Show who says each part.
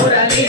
Speaker 1: உறவே